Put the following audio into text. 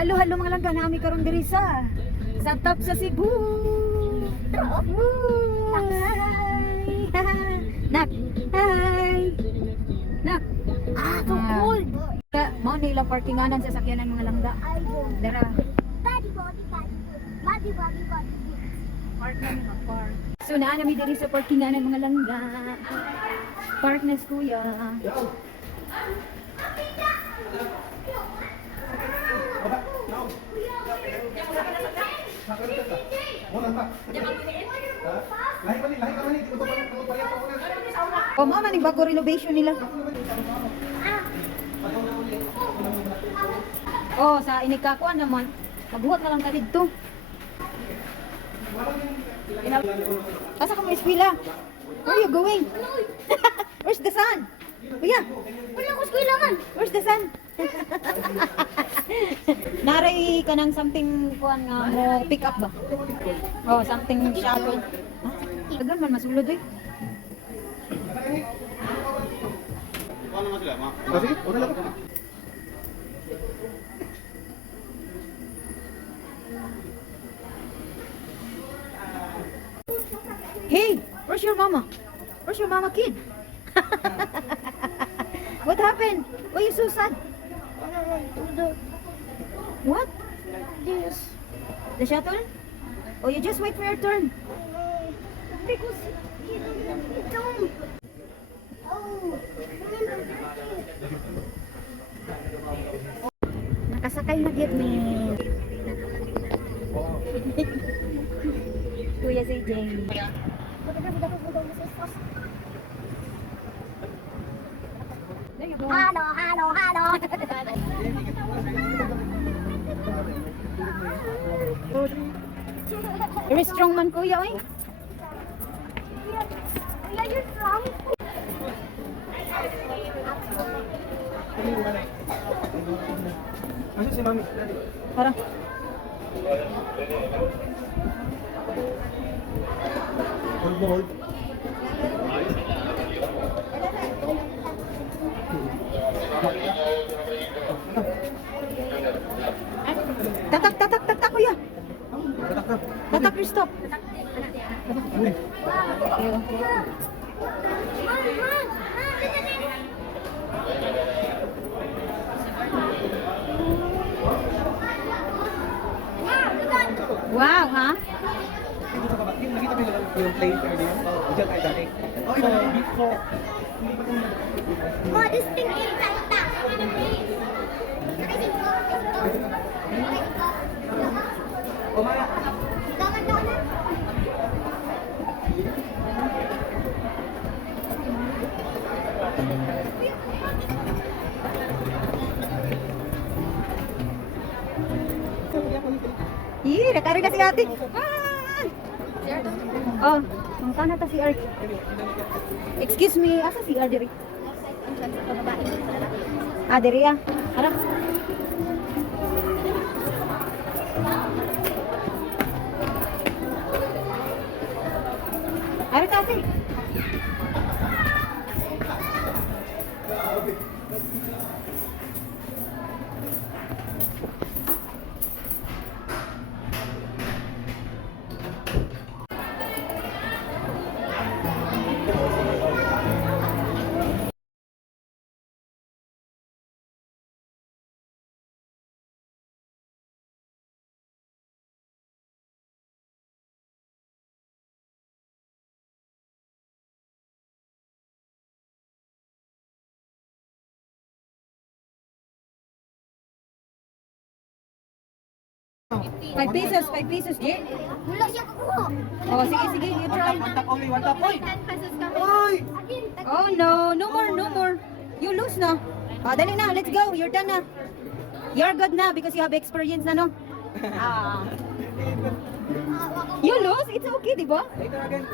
Halo mga langga nami karon diri sa top sa Cebu. Hi. Nak. Hi. Nak. So cold. Mao ni ilang parkinganan sa sakyanan mga langga. Dara. Body. Body. Park na mga park. So naa nami diri sa parkinganan mga langga. Park na kuya. O mama ni bago renovation nila. Oh, sa inikakuan naman. Magbuhat na lang ka dito. Asa ka mo eskwela? Where are you going? Where's the sun? Kuya, Wala ko eskwela man. where's the sun? Naray ka ng something kuan nga mo pick up ba? Oh, something shuttle. Tagan man masulod eh. Sige, una lang. Hey, where's your mama? Where's your mama, kid? What happened? Why you so sad? What? This. The shuttle? Oh, you just wait for your turn. Because it don't. Oh. Nakasakay na gid ni Kuya si Jane. There you go. Halo. Very strong man kuya oy. Kuya, you're strong. Asa si Mami? Tara. Hold mo, hold. Tatak kuya. Tatak na. Tatak your stop. Uy. Wow, ha? Nakita mo yung place earlier? Diyan tayo dati. Okay, before. Oh, this thing is like O Maya. Ih, nakari na si ate. Ah! Oh, ang kana ta si Art. Excuse me, asa si Art diri? Ah, diri ah. Harap. Ari ta si. Five pesos, Jay. Wala siya kukuha. Oh, sige, you try. One tap only, one tap. Oy! 10 pesos kami. Oy! Oh no, no more. You lose na. Oh, dali na, let's go. You're done na. You're good na because you have experience na, no? Ah. You lose? It's okay, di ba? Later again.